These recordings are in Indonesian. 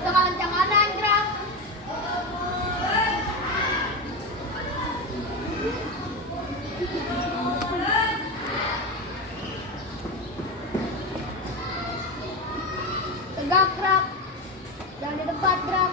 Sekencang kanan gerak. Tegak gerak. Jangan di depan gerak.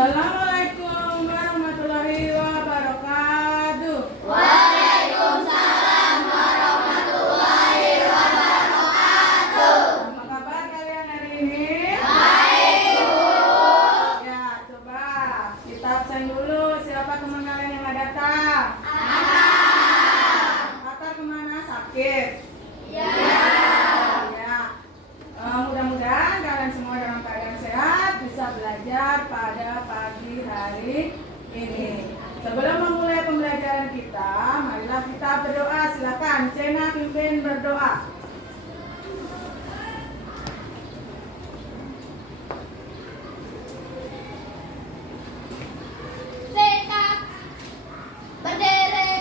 Assalamualaikum warahmatullahi wabarakatuh. Waalaikumsalam warahmatullahi wabarakatuh. Apa kabar kalian hari ini? Baik, Bu. Ya, coba kita absen dulu. Siapa teman kalian yang nggak datang? Atar kemana? Sakit? Ya. Ya. Mudah-mudahan kalian semua dalam keadaan sehat, bisa belajar pada pagi hari ini. Sebelum memulai pembelajaran kita, marilah kita berdoa. Silakan, Cena pimpin berdoa. Sikap. Berdiri.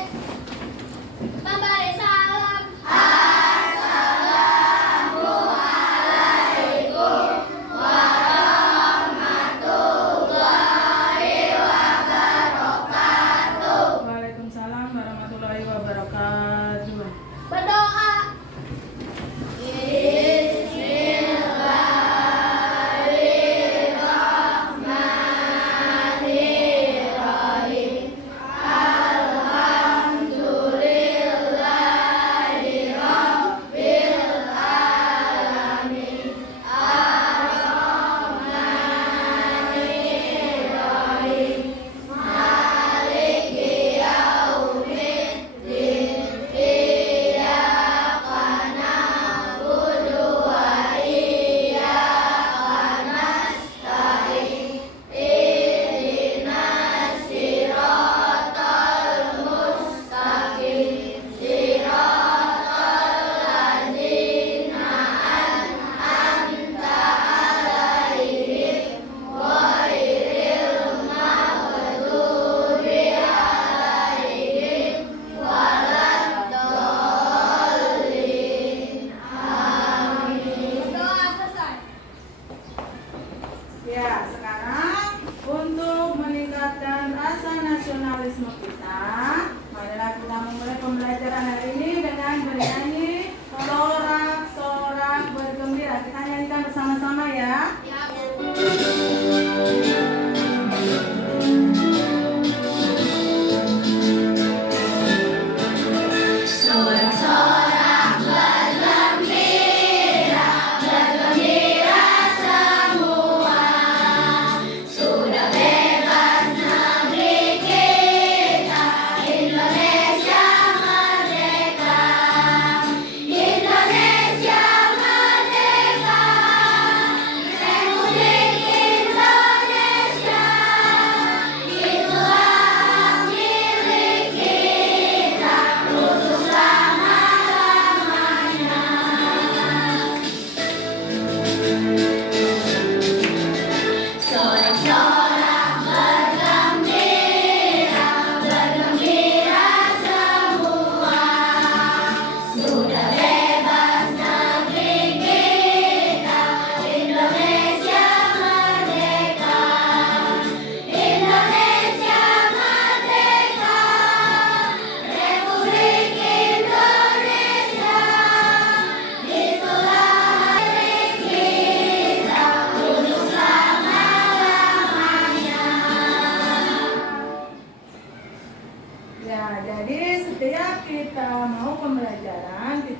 Memberi salam. Assalamualaikum warahmatullahi wabarakatuh. Waalaikumsalam warahmatullahi wabarakatuh. Berdoa.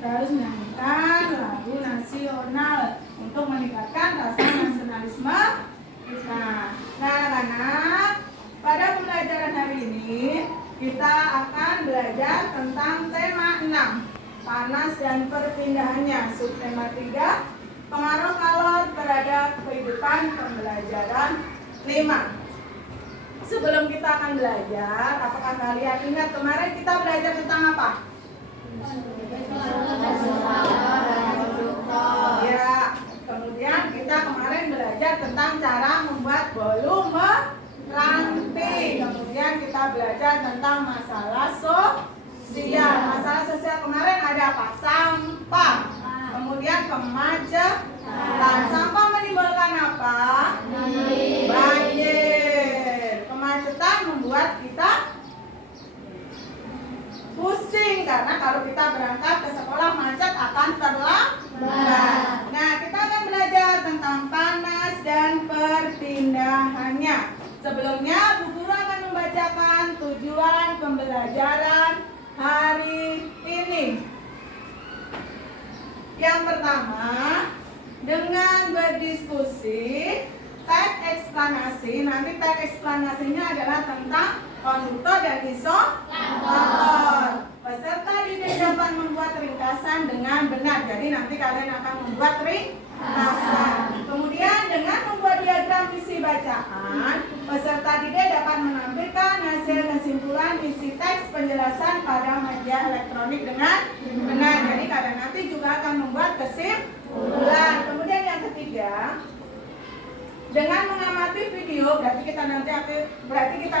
kita harus menyanyikan lagu nasional untuk meningkatkan rasa nasionalisme kita. Nah, anak-anak, pada pembelajaran hari ini kita akan belajar tentang tema 6, panas dan perpindahannya. Subtema 3, pengaruh kalor terhadap kehidupan pembelajaran 5. Sebelum kita akan belajar, apakah kalian ingat kemarin kita belajar tentang apa? Ya, kemudian kita kemarin belajar tentang cara membuat bolu meranti. Kemudian kita belajar tentang masalah sosial. Masalah sosial kemarin ada apa? Sampah. Kemudian kemacetan. Sampah menimbulkan apa? Banjir. Kemacetan membuat kita pusing karena kalau kita berangkat ke sekolah macet akan terlambat. Nah, kita akan belajar tentang panas dan perpindahannya. Sebelumnya, Bu Guru akan membacakan tujuan pembelajaran hari ini. Yang pertama, dengan berdiskusi, teks eksplanasi. Nanti teks eksplanasinya adalah tentang konduktor dan isolator. Peserta didik dapat membuat ringkasan dengan benar. Jadi nanti kalian akan membuat ringkasan. Kemudian dengan membuat diagram isi bacaan, peserta didik dapat menampilkan hasil kesimpulan isi teks penjelasan pada media elektronik dengan benar. Jadi kalian nanti juga akan membuat kesimpulan. Kemudian yang ketiga, dengan mengamati video, berarti kita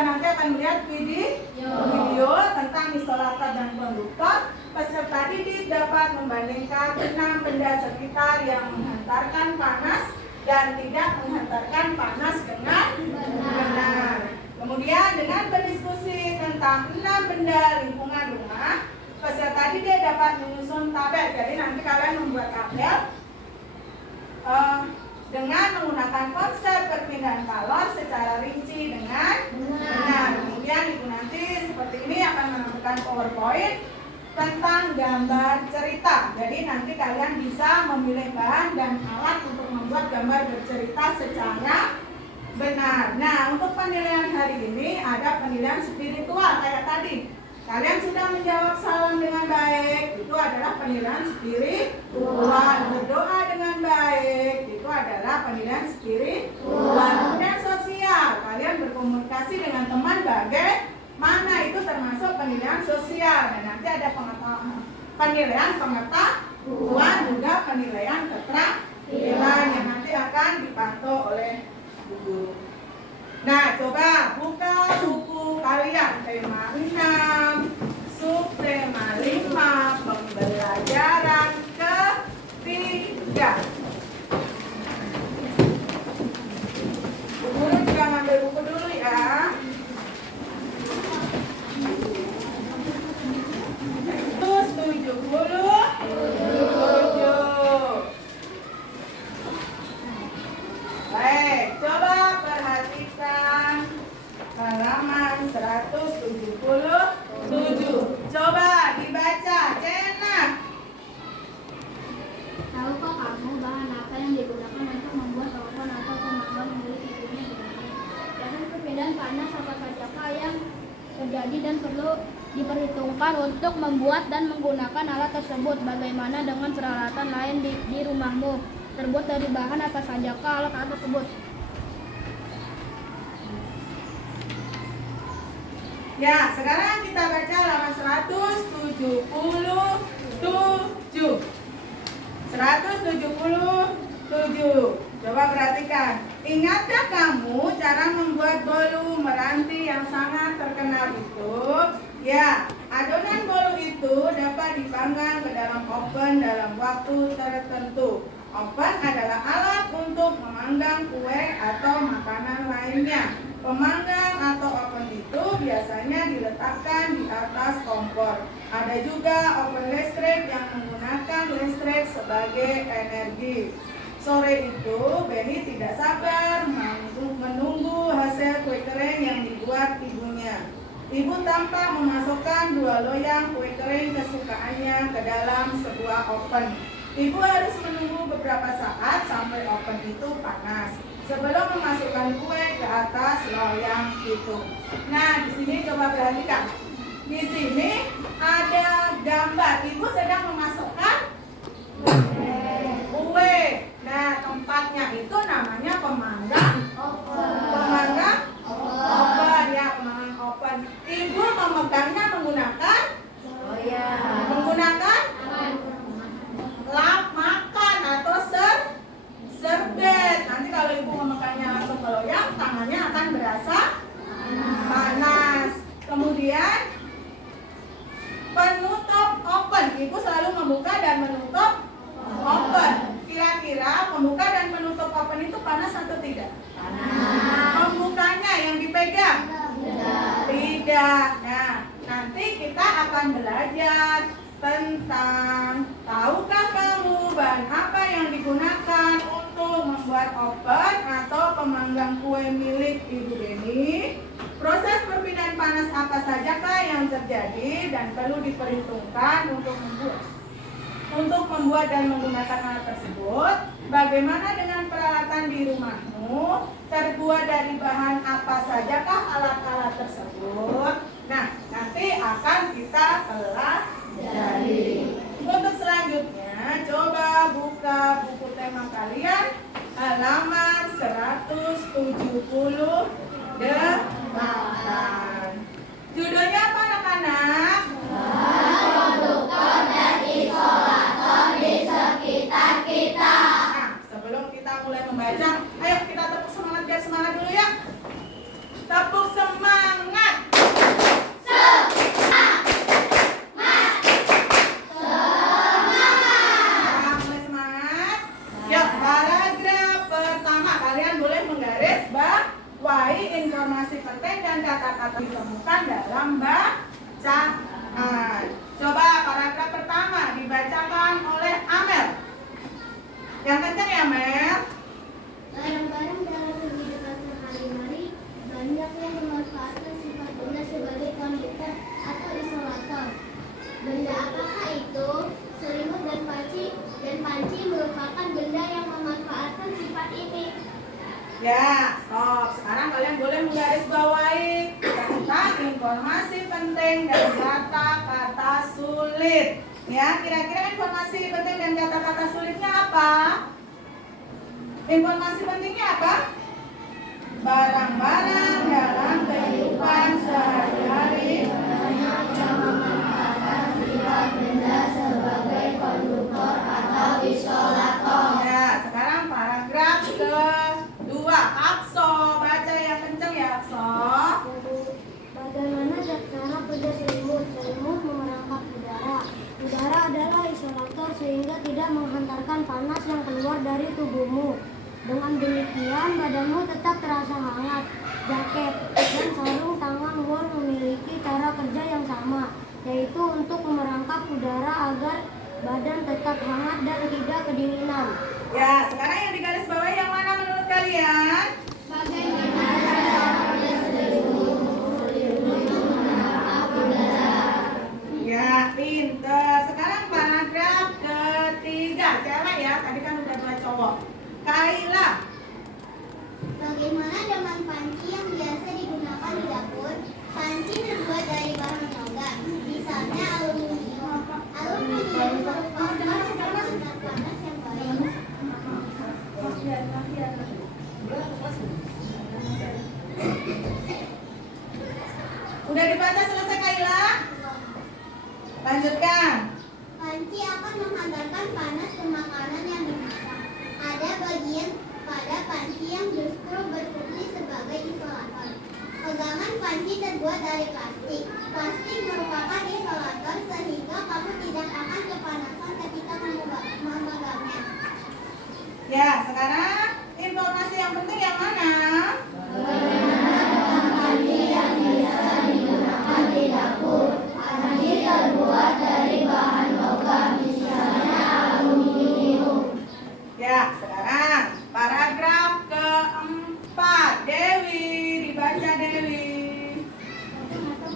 nanti akan melihat video tentang isolator dan konduktor. Peserta didik dapat membandingkan 6 benda sekitar yang menghantarkan panas dan tidak menghantarkan panas dengan benar. Kemudian dengan berdiskusi tentang 6 benda lingkungan rumah, peserta didik dapat menyusun tabel. Jadi nanti kalian membuat tabel dengan menggunakan konsep perpindahan kalor secara rinci dengan benar. Kemudian ibu nanti seperti ini akan menampilkan PowerPoint tentang gambar cerita. Jadi nanti kalian bisa memilih bahan dan alat untuk membuat gambar bercerita secara benar. Nah, untuk penilaian hari ini ada penilaian spiritual kayak tadi. Kalian sudah menjawab salam dengan baik, itu adalah penilaian spiritual. Berdoa dengan baik, itu adalah penilaian spiritual. Kemudian sosial, kalian berkomunikasi dengan teman bagaimana, itu termasuk penilaian sosial. Dan nanti ada penilaian pengetahuan, juga penilaian keterampilan yang nanti akan dipantau oleh guru. Nah, coba buka buku kalian, tema 6, subtema 5, pembelajaran ketiga. Bu Guru juga ngambil buku dulu ya. Terus 77. Baik, coba perhatikan halaman 177. Coba dibaca, Cena. Tahukah kamu bahan apa yang digunakan untuk membuat telepon atau pemanggang milik ibunya begini? Proses perpindahan panas apa sajakah yang terjadi dan perlu diperhitungkan untuk membuat dan menggunakan alat tersebut? Bagaimana dengan peralatan lain di rumahmu? Terbuat dari bahan apa sajakah alat tersebut? Ya, sekarang kita baca halaman 177. 177. Coba perhatikan. Ingatkah kamu cara membuat bolu meranti yang sangat terkenal itu? Ya, adonan bolu itu dapat dipanggang ke dalam oven dalam waktu tertentu. Oven adalah alat untuk memanggang kue atau makanan lainnya. Pemanggang atau oven itu biasanya diletakkan di atas kompor. Ada juga oven listrik yang menggunakan listrik sebagai energi. Sore itu, Benny tidak sabar menunggu hasil kue kering yang dibuat ibunya. Ibu tampak memasukkan 2 loyang kue kering kesukaannya ke dalam sebuah oven. Ibu harus menunggu beberapa saat sampai oven itu panas sebelum memasukkan kue ke atas loyang itu. Nah, di sini coba perhatikan. Di sini ada gambar ibu sedang memasukkan kue. Nah, tempatnya itu namanya pemanggang oven ya, pemanggang oven. Ibu memegangnya menggunakan lap makan atau serbet. Nanti kalau ibu memegangnya langsung ke loyang, tangannya akan berasa panas. Kemudian penutup oven, ibu selalu membuka dan menutup oven. Kira-kira membuka dan menutup oven itu panas atau tidak? Panas. Membukanya yang dipegang? Tidak. Nah, nanti kita akan belajar tentang tahukah kamu bahan apa yang digunakan untuk membuat oven atau pemanggang kue milik Ibu Deni? Proses perpindahan panas apa sajakah yang terjadi dan perlu diperhitungkan untuk membuat dan menggunakan alat tersebut? Bagaimana dengan peralatan di rumahmu? Terbuat dari bahan apa sajakah alat-alat tersebut? Nah, nanti akan kita pelajari. Untuk selanjutnya, coba buka buku tema kalian halaman 178. Judulnya apa anak-anak? Konduktor dan isolator di sekitar kita. Nah, sebelum kita mulai membaca, ayo kita tepuk semangat biar semangat dulu ya. Tepuk semangat. Nah, mulai semangat. Yuk, paragraf pertama kalian boleh menggaris bawahi informasi penting dan kata-kata ditemukan dalam bacaan. Coba paragraf pertama dibacakan oleh Amel. Yang kencang ya, Amel. Barang-barang dalam kehidupan sehari-hari banyak yang memanfaatkan sifat benda sebagai konduktor atau isolator. Benda apakah itu? Selimut dan panci merupakan benda yang memanfaatkan sifat ini. Ya, stop. Sekarang kalian boleh menggarisbawahi tentang informasi penting dan kata-kata sulit. Ya, kira-kira informasi penting dan kata-kata sulitnya apa? Informasi pentingnya apa? Barang-barang dalam kehidupan sehari-hari yang memanfaatkan sifat benda sebagai konduktor atau isolator. Ya, sekarang paragraf kedua. Akso, baca yang kencang ya, Akso. Bagaimana cara kerja selimut? Selimut memerangkap udara. Udara adalah isolator sehingga tidak menghantarkan panas yang keluar dari tubuhmu. Dengan demikian, badanmu tetap terasa hangat. Jaket dan sarung tangan wol memiliki cara kerja yang sama, yaitu untuk memerangkap udara agar badan tetap hangat dan tidak kedinginan. Ya, sekarang yang digarisbawahi yang mana menurut kalian? Bagaimana cara kerja selimut memerangkap udara? Ya, pinter. Sekarang paragraf ketiga, cewek ya. Tadi kan udah 2 cowok. Kaila. Bagaimana dengan panci yang biasa digunakan di dapur? Panci terbuat dari bahan logam, misalnya aluminium. Aluminium merupakan bahan panas yang baik. Udah dibaca selesai, Kaila? Lanjutkan. Panci akan menghantarkan panas ke makanan yang dimasak. Ada bagian pada panci yang justru berfungsi sebagai isolator. Pegangan panci terbuat dari plastik. Plastik merupakan isolator sehingga kamu tidak akan kepanasan ketika memegangnya. Ya, sekarang informasi yang penting yang mana? Panci yang biasa digunakan di dapur. Panci terbuat dari bahan logam, misalnya aluminium. Ya, sekarang paragraf keempat. Dewi, dibaca Dewi. Atau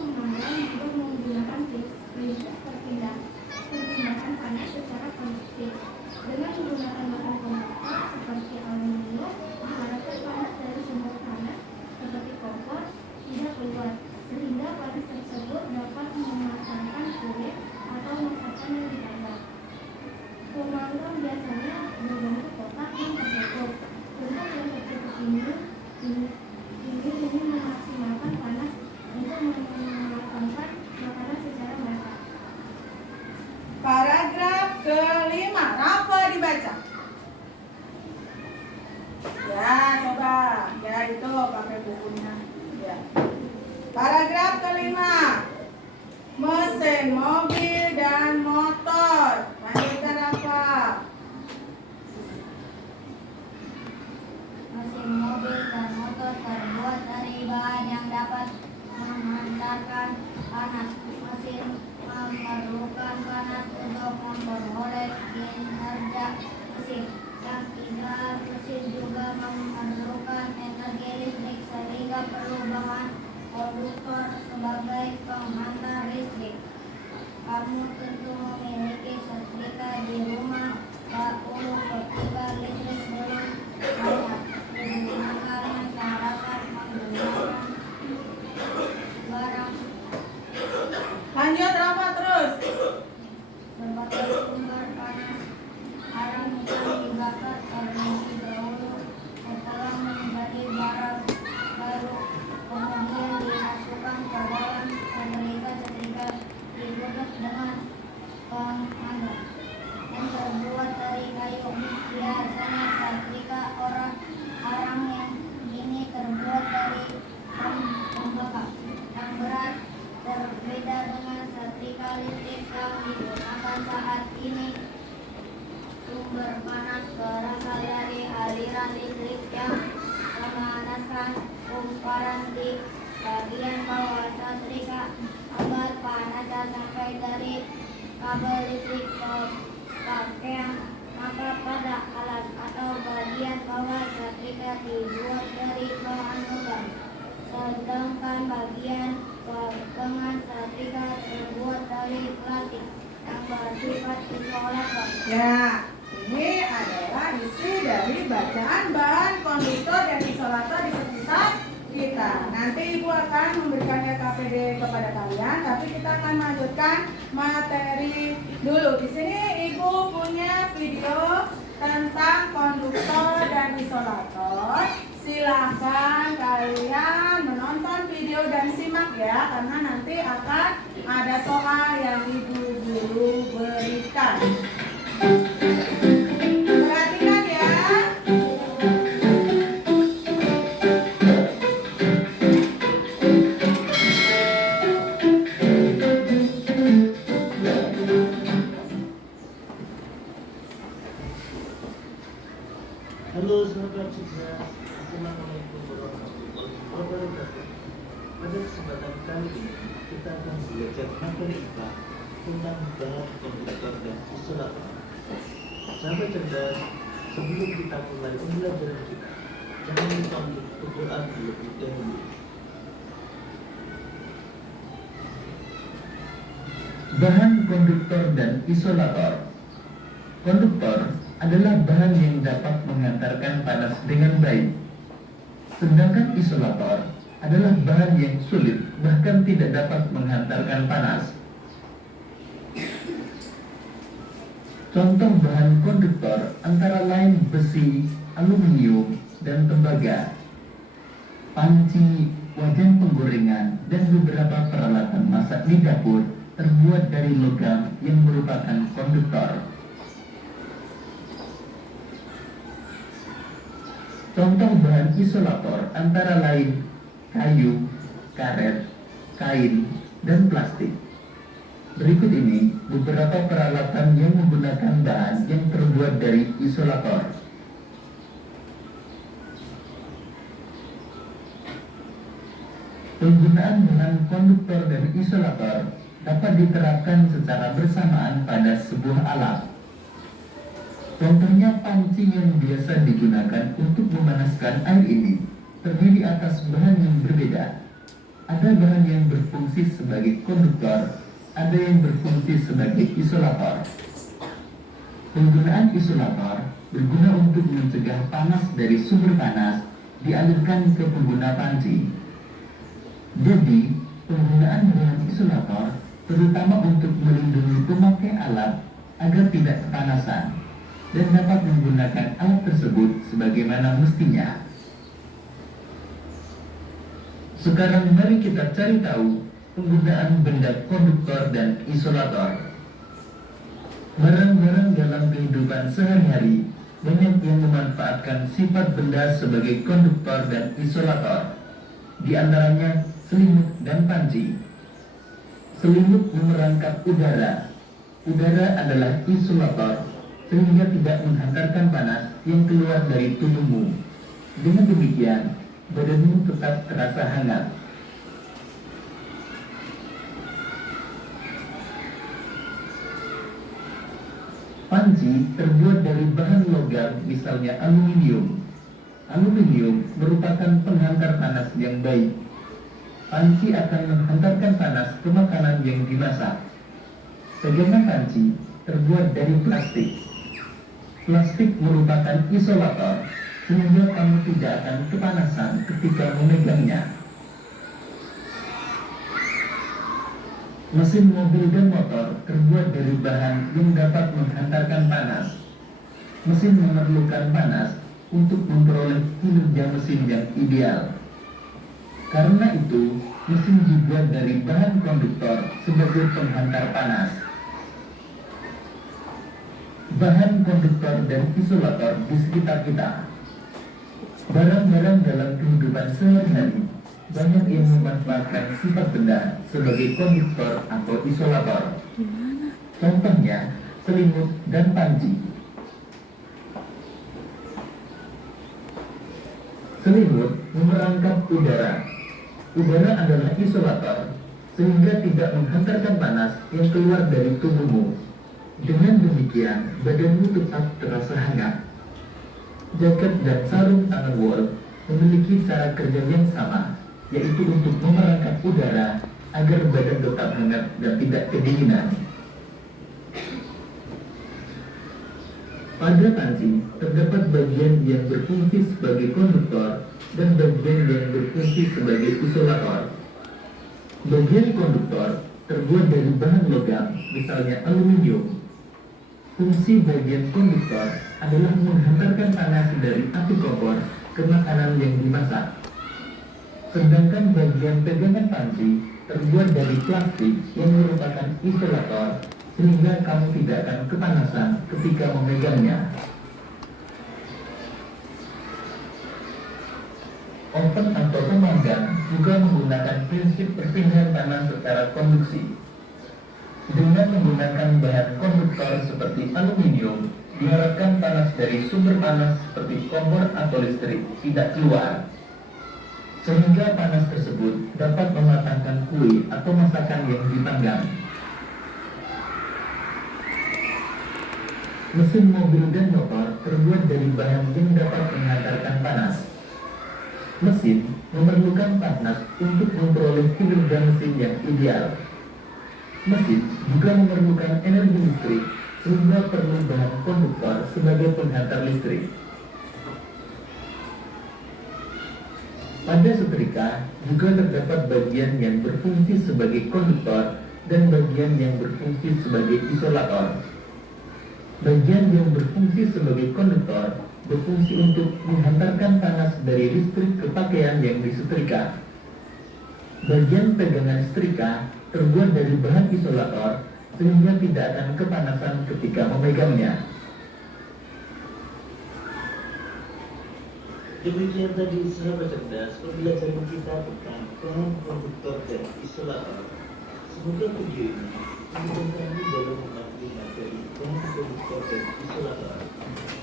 kelima. Rafa dibaca. Ya, coba. Ya, itu pakai bukunya. Ya. Paragraf kelima. Mesin mobil dan motor. Lanjutkan Rafa. Mesin mobil dan motor terbuat dari bahan yang dapat menghantarkan panas. Mesin memerlukan panas untuk memperoleh kinerja mesin. Yang tidak mesin juga memerlukan energi listrik sehingga perlu bahan konduktor sebagai penghantar listrik. Kamu tentu memiliki setrika di rumah. Ketika listrik belum banyak digunakan, masyarakat menggunakan barang Lanjut Rafa terus. berbagai sumber panas. Arang hitam dibakar terlebih dahulu setelah menjadi barang baru, kemudian dimasukkan ke dalam setrika dibuat dengan penghangat yang terbuat dari kayu. Biasanya setrika arang yang ini terbuat dari pembekak yang berat, berbeda dengan setrika listrik yang digunakan saat ini. Sumber panas berasal dari aliran listrik yang memanaskan kumparan di bagian bawah setrika agar panasnya sampai dari kabel listrik ke pakaian. Maka pada alas atau bagian bawah setrika dibuat dari bahan logam, sedangkan bagian pertengahan setrika terbuat dari plastik yang bersifat isolator. Ya, ini adalah isi dari bacaan bahan konduktor dan isolator di sekitar kita. Nanti Ibu akan memberikan KPD kepada kalian, tapi kita akan melanjutkan materi dulu. Di sini Ibu punya video tentang konduktor dan isolator. Silahkan kalian menonton video dan simak ya, karena nanti akan ada soal yang Ibu dulu berikan. Perhatikan ya. Halo sahabat sukses, Assalamualaikum warahmatullahi wabarakatuh. Pada kesempatan kali ini kita akan belajar materi IPA tentang bahan konduktor dan isolator. Sahabat cerdas, sebelum kita mulai pembelajaran kita, jangan lupa untuk berdoa terlebih dahulu. Bahan konduktor dan isolator. Konduktor adalah bahan yang dapat mengantarkan panas dengan baik. Sedangkan isolator adalah bahan yang sulit, bahkan tidak dapat menghantarkan panas. Contoh bahan konduktor antara lain besi, aluminium, dan tembaga, panci, wajan penggorengan, dan beberapa peralatan masak di dapur terbuat dari logam yang merupakan konduktor. Contoh bahan isolator antara lain kayu, karet, kain, dan plastik. Berikut ini beberapa peralatan yang menggunakan bahan yang terbuat dari isolator. Penggunaan bahan konduktor dan isolator dapat diterapkan secara bersamaan pada sebuah alat. Contohnya panci yang biasa digunakan untuk memanaskan air ini terdiri atas bahan yang berbeda. Ada bahan yang berfungsi sebagai konduktor, ada yang berfungsi sebagai isolator. Penggunaan isolator berguna untuk mencegah panas dari sumber panas dialirkan ke pengguna panci. Jadi, penggunaan bahan isolator terutama untuk melindungi pemakai alat agar tidak kepanasan dan dapat menggunakan alat tersebut sebagaimana mestinya. Sekarang mari kita cari tahu penggunaan benda konduktor dan isolator. Barang-barang dalam kehidupan sehari-hari banyak yang memanfaatkan sifat benda sebagai konduktor dan isolator. Di antaranya selimut dan panci. Selimut memerangkap udara. Udara adalah isolator sehingga tidak menghantarkan panas yang keluar dari tubuhmu. Dengan demikian, badanmu tetap terasa hangat. Panci terbuat dari bahan logam, misalnya aluminium. Aluminium merupakan penghantar panas yang baik. Panci akan menghantarkan panas ke makanan yang dimasak. Sedangkan panci terbuat dari plastik. Plastik merupakan isolator, sehingga kamu tidak akan kepanasan ketika memegangnya. Mesin mobil dan motor terbuat dari bahan yang dapat menghantarkan panas. Mesin memerlukan panas untuk memperoleh kinerja mesin yang ideal. Karena itu, mesin dibuat dari bahan konduktor sebagai penghantar panas. Bahan konduktor dan isolator di sekitar kita. Barang-barang dalam kehidupan sehari-hari banyak yang memanfaatkan sifat benda sebagai konduktor atau isolator. Contohnya, selimut dan panci. Selimut memerangkap udara. Udara adalah isolator, sehingga tidak menghantarkan panas yang keluar dari tubuhmu. Dengan demikian, badanmu tetap terasa hangat. Jaket dan sarung tangan wol memiliki cara kerja yang sama, yaitu untuk memerangkap udara agar badan tetap hangat dan tidak kedinginan. Pada panci terdapat bagian yang berfungsi sebagai konduktor dan bagian yang berfungsi sebagai isolator. Bagian konduktor terbuat dari bahan logam, misalnya aluminium. Fungsi bagian konduktor adalah menghantarkan panas dari api kompor ke makanan yang dimasak. Sedangkan bagian pegangan panci terbuat dari plastik yang merupakan isolator, sehingga kamu tidak akan kepanasan ketika memegangnya. Oven atau pemanggang juga menggunakan prinsip perpindahan panas secara konduksi. Dengan menggunakan bahan konduktor seperti aluminium, diharapkan panas dari sumber panas seperti kompor atau listrik tidak keluar, sehingga panas tersebut dapat mematangkan kue atau masakan yang dipanggang. Mesin mobil dan motor terbuat dari bahan yang dapat menghantarkan panas. Mesin memerlukan panas untuk memperoleh kinerja mesin yang ideal. Mesin juga memerlukan energi listrik, sehingga perlu bahan konduktor sebagai penghantar listrik. Pada setrika juga terdapat bagian yang berfungsi sebagai konduktor dan bagian yang berfungsi sebagai isolator. Bagian yang berfungsi sebagai konduktor berfungsi untuk menghantarkan panas dari listrik ke pakaian yang disetrika. Bagian pegangan setrika terbuat dari bahan isolator, sehingga tidak akan kepanasan ketika memegangnya. Demikian tadi sahabat cerdas pembelajaran kita tentang bahan konduktor dan isolator. Semoga video ini memudahkan dalam mengerti materi bahan konduktor dan isolator.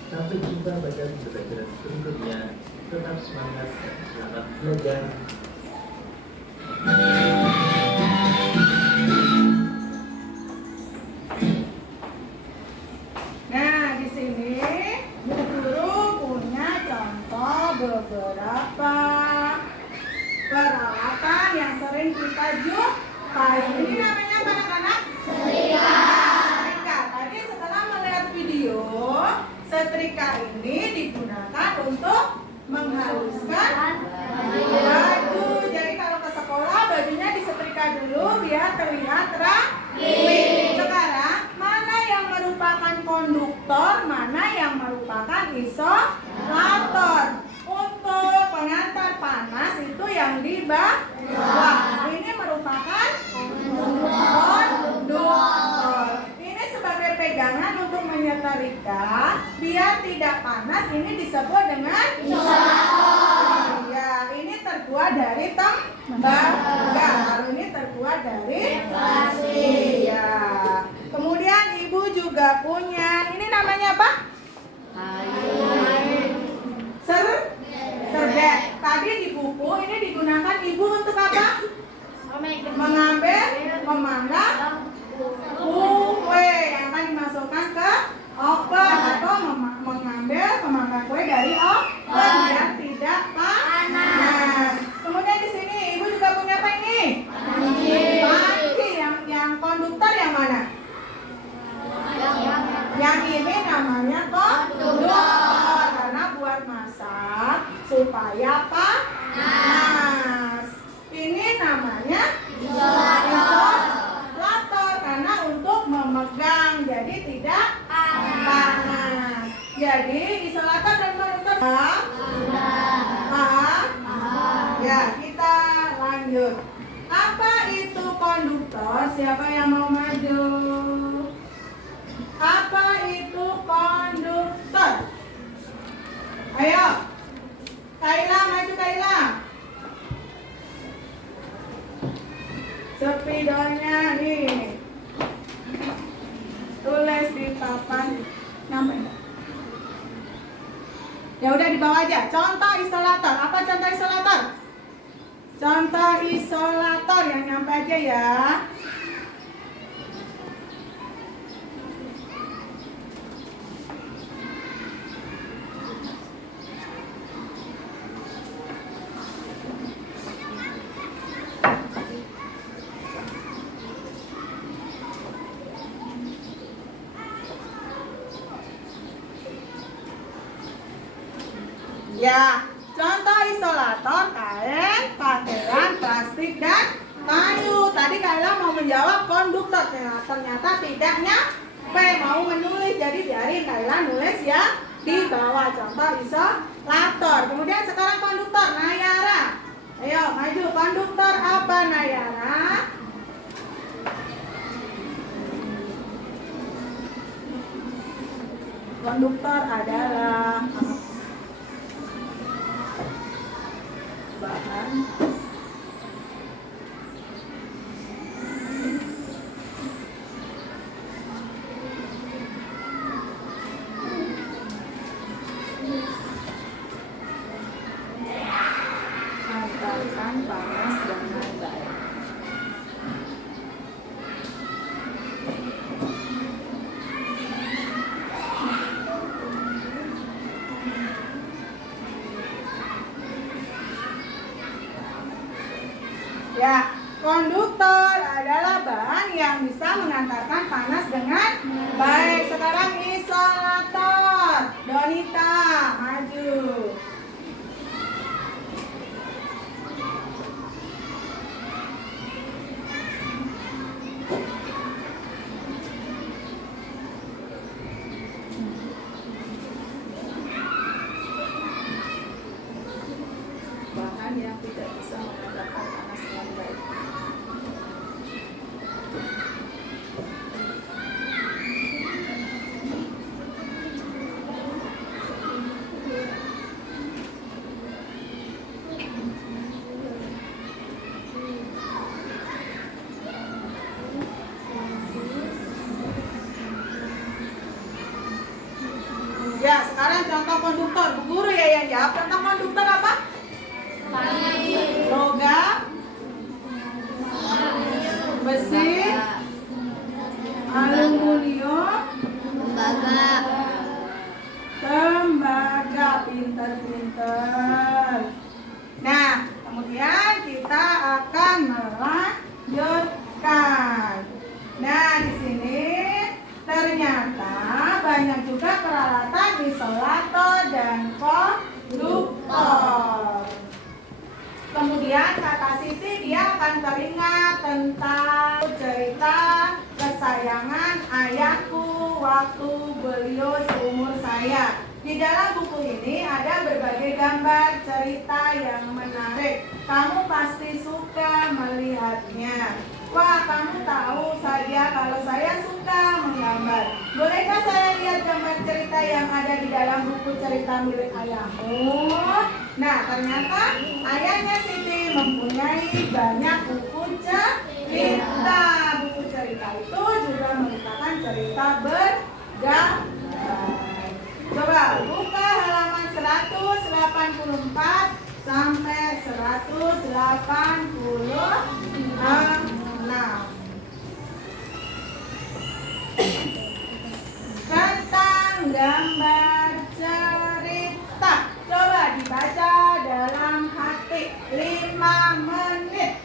Sampai jumpa pada pembelajaran berikutnya. Tetap semangat dan selamat belajar. Nah, di sini Bu Guru punya contoh beberapa peralatan yang sering kita jumpai. Ini namanya apa anak-anak? Setrika. Setrika. Tadi setelah melihat video, setrika ini digunakan untuk menghaluskan baju. Jadi kalau ke sekolah bajunya disetrika dulu biar terlihat rapi. Sekarang mana yang merupakan konduktor, mana yang merupakan isolator? Untuk pengantar panas itu yang di bawah. Ini merupakan konduktor. Ini sebagai pegangan untuk menyetrika biar tidak panas. Ini disebut dengan isolator. Iya, ini terbuat dari tembaga. Kalau ini terbuat dari plastik. Iya. Kemudian ibu juga punya, ini namanya apa? Serbet. Tadi di buku ini digunakan ibu untuk apa? Mengambil, memanggang kue yang akan dimasukkan ke oven atau mengambil memanggang kue dari oven biar tidak panas. Kemudian di sini ibu juga punya apa ini? Panci. Yang konduktor yang mana? Yang ini namanya konduktor karena buat masak supaya panas. Ini namanya isolator karena untuk memegang jadi tidak panas. Jadi isolator dan konduktor paham? Ya, kita lanjut. Apa itu konduktor? Siapa yang mau maju? Apa itu konduktor? Ayo, Kaila maju Kaila. Spidolnya nih, tulis di papan. Nyampe enggak? Ya udah di bawah aja. Contoh isolator. Apa contoh isolator? Contoh isolator yang nyampe aja ya. Ya, contoh isolator kain, pakaian, plastik, dan kayu. Tadi Kaila mau menjawab konduktor, ternyata tidak nyampe, mau menulis. Jadi biarin Kaila nulis ya di bawah contoh isolator. Kemudian sekarang konduktor, Nayara. Ayo maju, konduktor apa Nayara? Konduktor adalah bahan hantarkan panas dengan baik. Ya, konduktor adalah bahan yang bisa mengantarkan panas dengan baik. Sekarang isolator. Donita, maju. Bahan yang tidak bisa mengantarkan panas dengan baik. Ya, sekarang contoh konduktor. Bu guru ya yang jawab. Contoh konduktor apa? Logam, besi, aluminium, tembaga. Pinter-pinter. Nah, kemudian kita akan melanjutkan. Nah, di sini ternyata banyak juga peralatan isolator dan konduktor. Kemudian kata Siti dia akan teringat tentang cerita kesayangan ayahku waktu beliau seumur saya. Di dalam buku ini ada berbagai gambar cerita yang menarik. Kamu pasti suka melihatnya. Wah, kamu tahu saja kalau saya suka menggambar. Bolehkah saya lihat gambar cerita yang ada di dalam buku cerita milik ayahmu? Nah, ternyata ayahnya Siti mempunyai banyak buku cerita. Buku cerita itu juga merupakan cerita bergambar. Coba buka halaman 184 sampai 186. Tentang gambar cerita. Coba dibaca dalam hati 5 menit.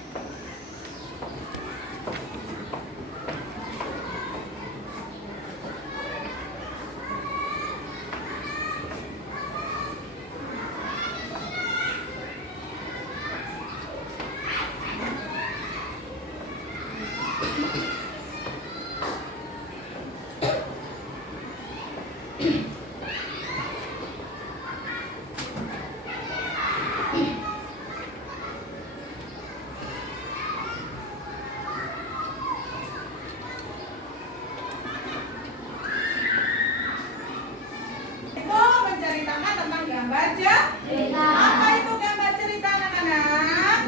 Itu menceritakan tentang gambar cerita. Apa itu gambar cerita, anak-anak?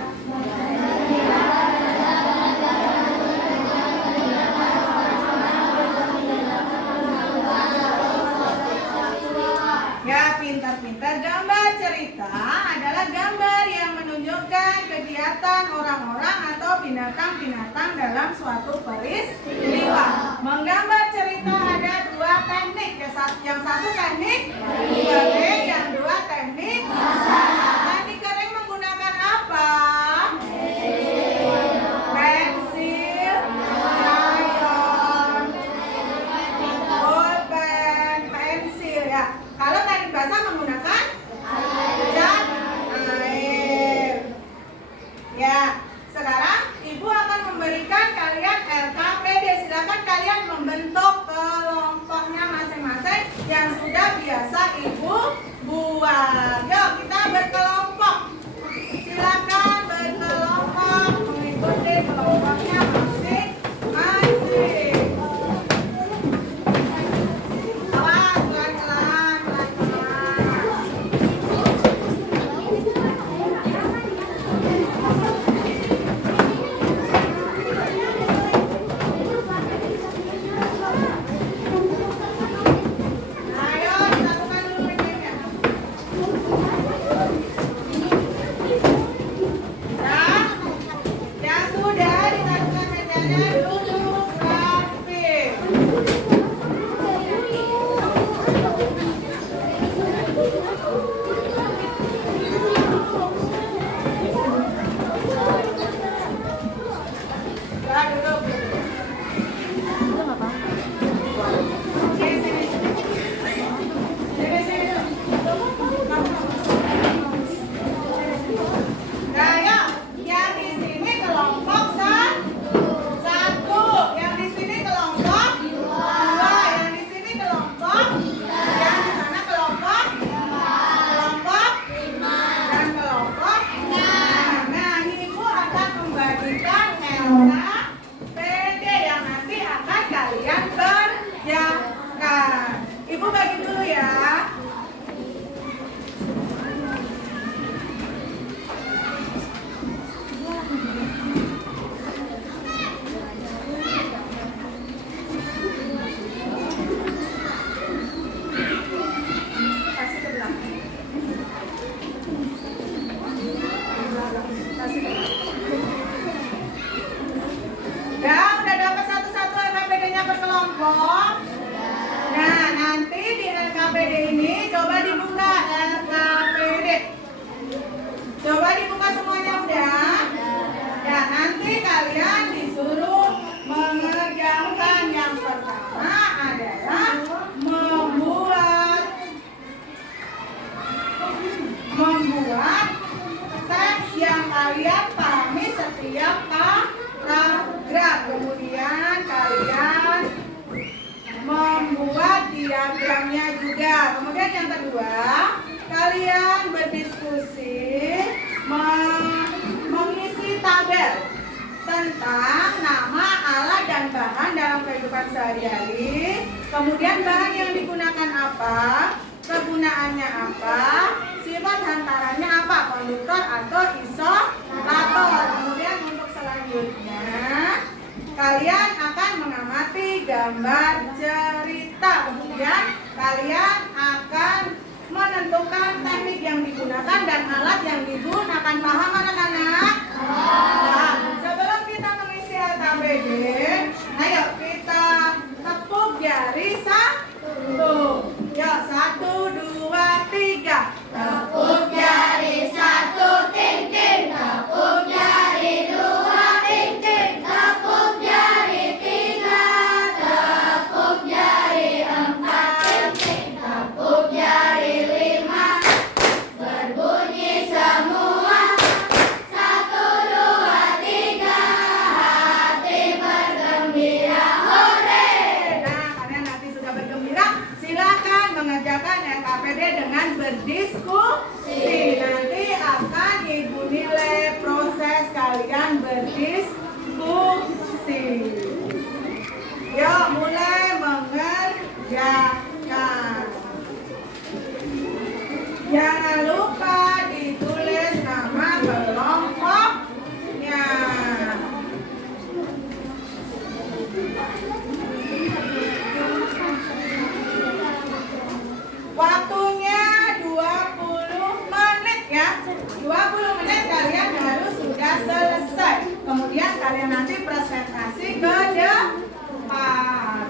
Ya, pintar-pintar. Gambar cerita adalah gambar yang menunjukkan kegiatan orang-orang atau binatang-binatang dalam suatu peristiwa. Menggambar cerita ada 2 teknik. Yang satu teknik kering, yang 2 teknik basah. Teknik kering menggunakan apa? Pensil, krayon, pulpen, pensil ya. Kalau teknik basah menggunakan cat air. Ya, sekarang Ibu akan memberikan kalian LKPD. Silakan kalian membentuk kelompoknya masing-masing yang sudah biasa Ibu buat. Yuk, kita berkelompok. Silakan berkelompok mengikuti kelompoknya masing-masing. Awas, pelan-pelan, pelan-pelan. Ayo, disatukan dulu ini. kehidupan sehari-hari. Kemudian bahan yang digunakan apa, kegunaannya apa, sifat hantarannya apa, konduktor atau isolator. Kemudian untuk selanjutnya kalian akan mengamati gambar cerita. Kemudian kalian akan menentukan teknik yang digunakan dan alat yang digunakan. Paham anak-anak? Nah, sebelum kita mengisi LKPD, ayo kita tepuk jari satu. Yuk, 1, 2, 3. Tepuk jari 1, ting ting. Tepuk jari 2, ting ting. Tepuk jari 3. Tepuk jari 4, ting ting. Tepuk jari 5. Berbunyi semua. 1, 2, 3. Hati bergembira, hore. Nah, kalian hati sudah bergembira, silakan mengerjakan LKPD dengan berdiskusi. Nanti akan ibu nilai proses kalian berdiskusi. Yuk, mulai mengerjakan. Jangan lupa ditulis nama kelompoknya. Waktunya 20 menit ya. 20 menit kalian harus sudah selesai. Kemudian kalian nanti presentasi ke depan.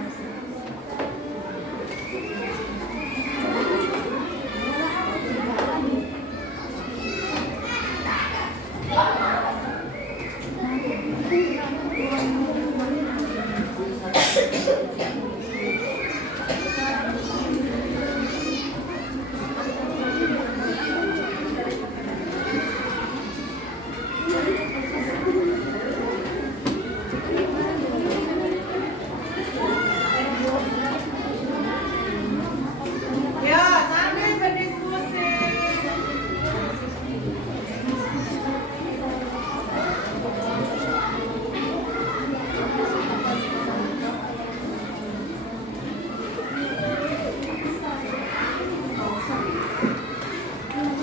Ya, sambil berdiskusi.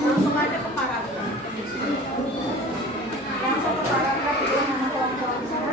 Langsung aja ke paragraf. Langsung ke paragraf itu nama kelompoknya.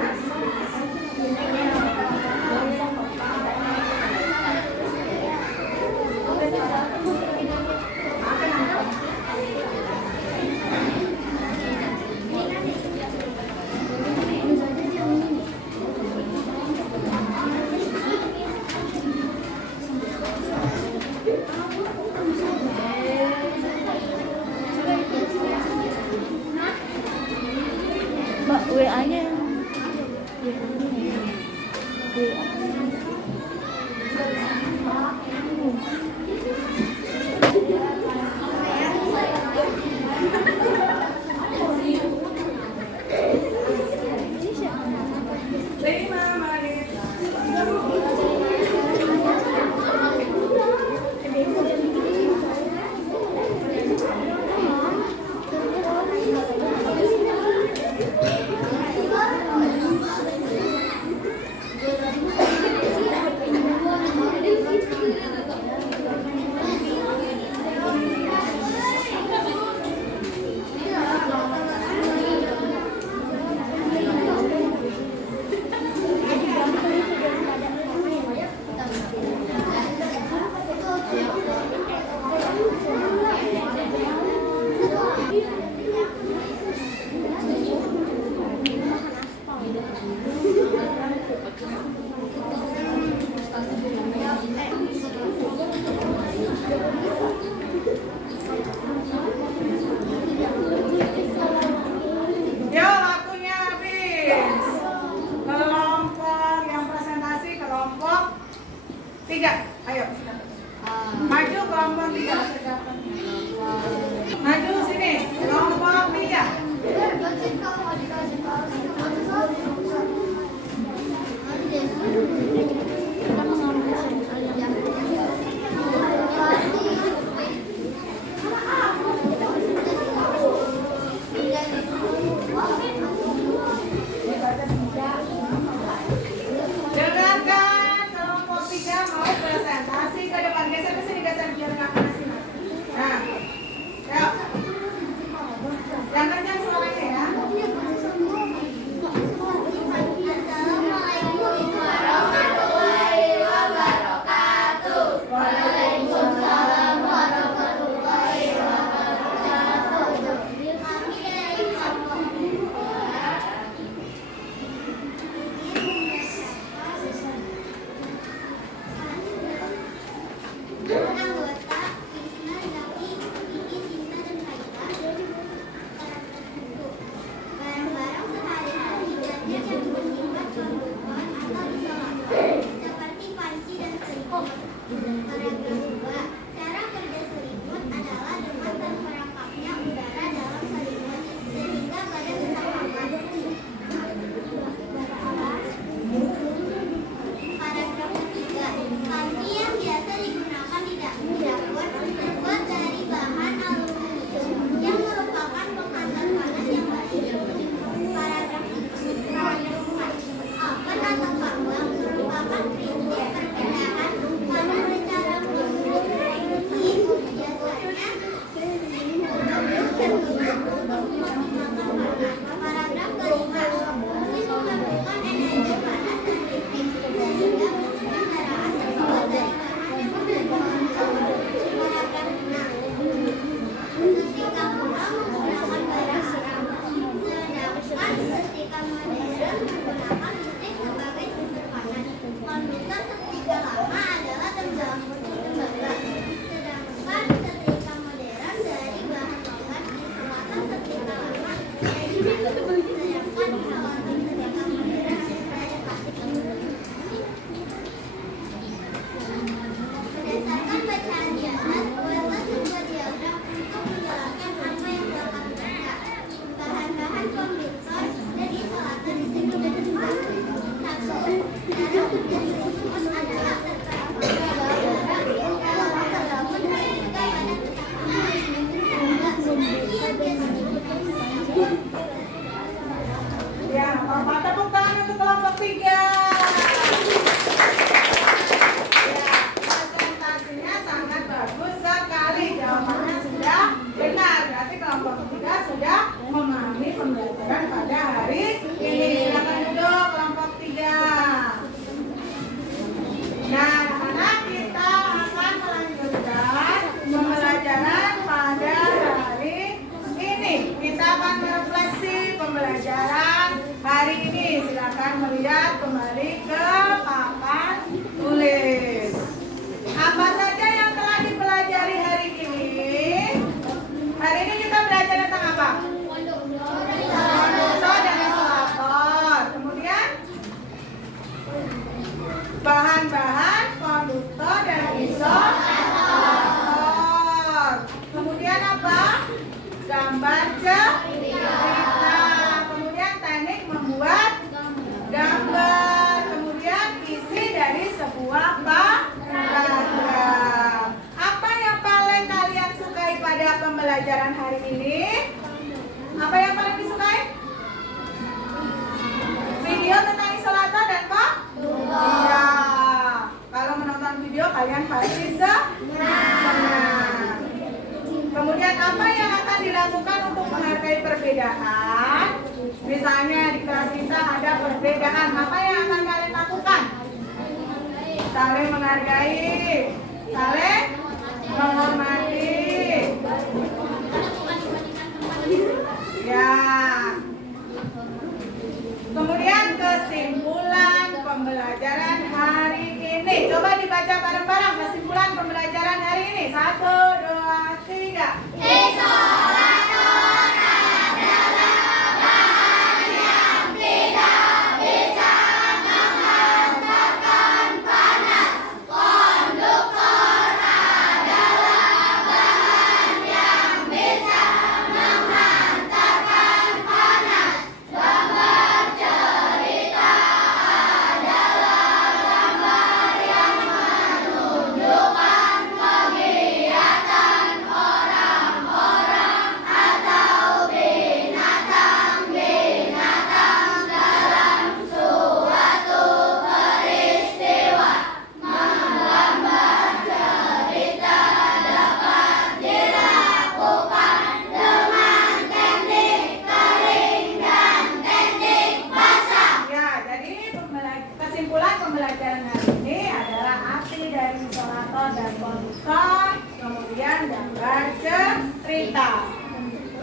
Mbak, WA-nya. Yo, waktunya habis. Kelompok yang presentasi kelompok 3. Ayo. Maju kelompok 3. Maju sini. Kelompok 3. Dengarkan Namun anggota Krisna, Zaki, Kiki, Sinta, dan Haika barang-barang sehari-hari gadget yang bersifat konduktor atau isolator seperti panci dan selimut. Paragraf 2. Cara kerja selimut adalah dengan terperangkapnya udara dalam selimut sehingga badan tetap hangat. Paragraf ketiga. Panci yang biasa digunakan di dapur terbuat dari bahan aluminium yang merupakan penghantar panas yang baik. Paragraf 4. Oven atau panggang merupakan prinsip perpindahan panas secara menurut biasanya untuk terlunak untuk memaksimalkan panas. Paragraf kelima. Mesin memerlukan energi panas dan listrik sehingga mesin kendaraan terbuat dari bahan yang mengandung. Paragraf 6. Setrika kuno menggunakan bara api, sedangkan setrika modern menggunakan listrik sebagai sumber panas. Konduktor setrika lama adalah tembaga, sedangkan setrika modern dari bahan logam. Isolator setrika lama dari kayu, sedangkan isolator setrika modern dari plastik. Berdasarkan bacaan di atas, buatlah sebuah diagram untuk menjelaskan apa yang dapat dibaca. Bahan-bahan konduktor dan isolator di sini disebut. 1. Cara kerja selimut adalah terperangkap udara dalam selimut sehingga badan tetap hangat. 2. Kiat selimut. Ya, Bapak tepuk tangan untuk kelompok 3. Presentasinya sangat bagus sekali. Jawabannya sudah benar. Berarti kelompok 3 sudah memahami pembelajaran pada hari ini. Silakan duduk kelompok 3. Nah, anak-anak, kita akan melanjutkan pembelajaran pada hari ini. Kita akan merefleksi pembelajaran hari ini. Silakan melihat kembali ke papan tulis. Apa saja yang telah dipelajari hari ini? Hari ini kita belajar tentang apa? Konduktor dan isolator. Kemudian bahan-bahan konduktor dan isolator. Kemudian apa? Gambar cerita. Kemudian teknik membuat gambar. Kemudian isi dari sebuah paragraf. Apa yang paling kalian sukai pada pembelajaran hari ini? Apa yang paling disukai? Video tentang isolator dan apa? Iya. Kalau menonton video kalian pasti senang. Kemudian apa yang akan dilakukan untuk menghargai perbedaan? Misalnya di kelas kita ada perbedaan, apa yang akan kalian lakukan? Saling menghargai, saling menghormati. Ya. Kemudian kesimpulan pembelajaran hari ini. Coba dibaca bareng-bareng kesimpulan pembelajaran hari ini. 1, 2, 3. Isolator adalah bahan yang tidak bisa menghantarkan panas. Konduktor adalah bahan yang bisa menghantarkan panas. Gambar cerita adalah gambar yang menunjukkan kegiatan orang-orang atau binatang-binatang dalam suatu peristiwa. Menggambar cerita dapat dilakukan dengan teknik kering dan teknik basah. Ya, jadi kesimpulan pembelajaran hari ini adalah arti dari isolator dan konduktor, kemudian gambar cerita.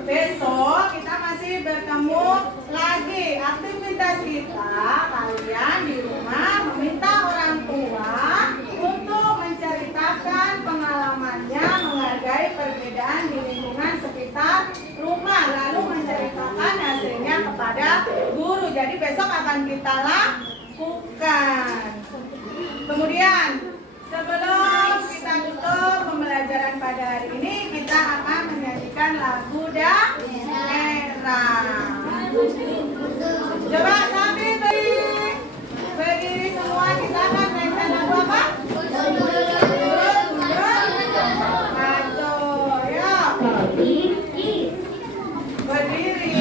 Besok kita masih bertemu lagi. Aktivitas kita, kalian di rumah meminta orang tua untuk menceritakan pengalaman menghargai perbedaan di lingkungan sekitar rumah, lalu menceritakan hasilnya kepada guru. Jadi besok akan kita lakukan. Kemudian sebelum kita tutup pembelajaran pada hari ini, kita akan menyanyikan lagu daerah. Coba sambil berdiri semua, kita akan mainkan lagu apa? Berdiri.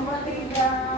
nomor 3.